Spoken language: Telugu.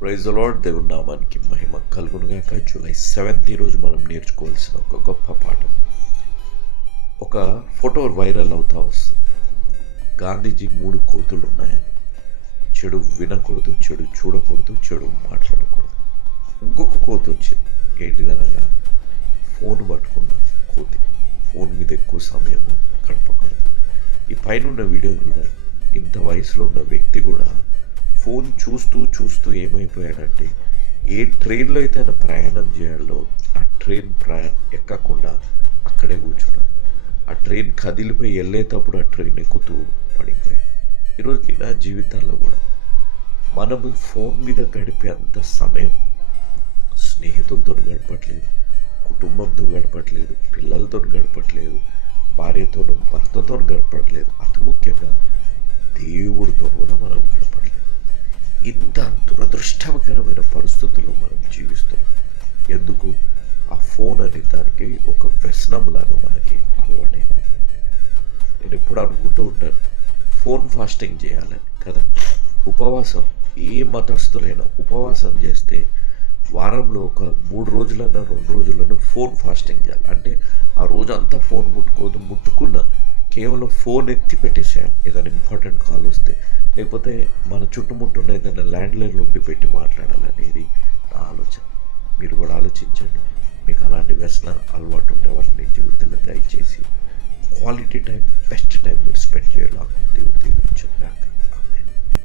Praise the lord. దేవుని నామానికి మహిమ కలుగునుగాక. జూలై 7th ఈరోజు మనం నేర్చుకోవాల్సిన ఒక గొప్ప పాఠం. ఒక ఫోటో వైరల్ అవుతా వస్తుంది. గాంధీజీ 3 కోతులు ఉన్నాయని. చెడు వినకూడదు, చెడు చూడకూడదు, చెడు మాట్లాడకూడదు. ఇంకొక కోతి వచ్చింది. ఏంటిదనగా ఫోన్ పట్టుకున్న కోతి. ఫోన్ మీద ఎక్కువ సమయం గడపకూడదు. ఈ పైన ఉన్న వీడియో చూడండి. ఇంత వయసులో ఉన్న వ్యక్తి కూడా ఫోన్ చూస్తూ ఏమైపోయాడంటే, ఏ ట్రైన్లో అయితే ఆయన ప్రయాణం చేయాలో ఆ ట్రైన్ ఎక్కకుండా అక్కడే కూర్చున్నాడు. ఆ ట్రైన్ కదిలిపోయి వెళ్ళేటప్పుడు ఆ ట్రైన్ ఎక్కుతూ పడిపోయాడు. ఈరోజు నా జీవితాల్లో కూడా మనము ఫోన్ మీద గడిపే అంత సమయం స్నేహితులతో గడపట్లేదు, కుటుంబంతో గడపట్లేదు, పిల్లలతో గడపట్లేదు, భార్యతోనూ భర్తతో గడపట్లేదు, అతి ముఖ్యంగా దేవుడితో కూడా మనం గడపట్లేదు. ఇంత దురదృష్టకరమైన పరిస్థితుల్లో మనం జీవిస్తున్నాం. ఎందుకు? ఆ ఫోన్ అనే దానికి ఒక వ్యసనంలాగా మనకి అలవాటైంది. నేను ఎప్పుడు అనుకుంటూ ఉంటాను, ఫోన్ ఫాస్టింగ్ చేయాలని కదా. ఉపవాసం, ఏ మతస్థులైనా ఉపవాసం చేస్తే వారంలో ఒక 3 రోజులన్నా 2 రోజులను ఫోన్ ఫాస్టింగ్ చేయాలి. అంటే ఆ రోజు అంతా ఫోన్ ముట్టుకోవద్దు, ముట్టుకున్న కేవలం ఫోన్ ఎత్తి పెట్టేసేయాలి ఏదైనా ఇంపార్టెంట్ కాల్ వస్తే, లేకపోతే మన చుట్టుముట్టున్న ఏదైనా ల్యాండ్లైన్లో ఉండి పెట్టి మాట్లాడాలనేది నా ఆలోచన. మీరు కూడా ఆలోచించండి. మీకు అలాంటి వ్యసన అలవాటు ఉండే వాళ్ళని జీవితంలో దయచేసి క్వాలిటీ టైం, బెస్ట్ టైం మీరు స్పెండ్ చేయాలి. దేవుడు దీవించుగాక.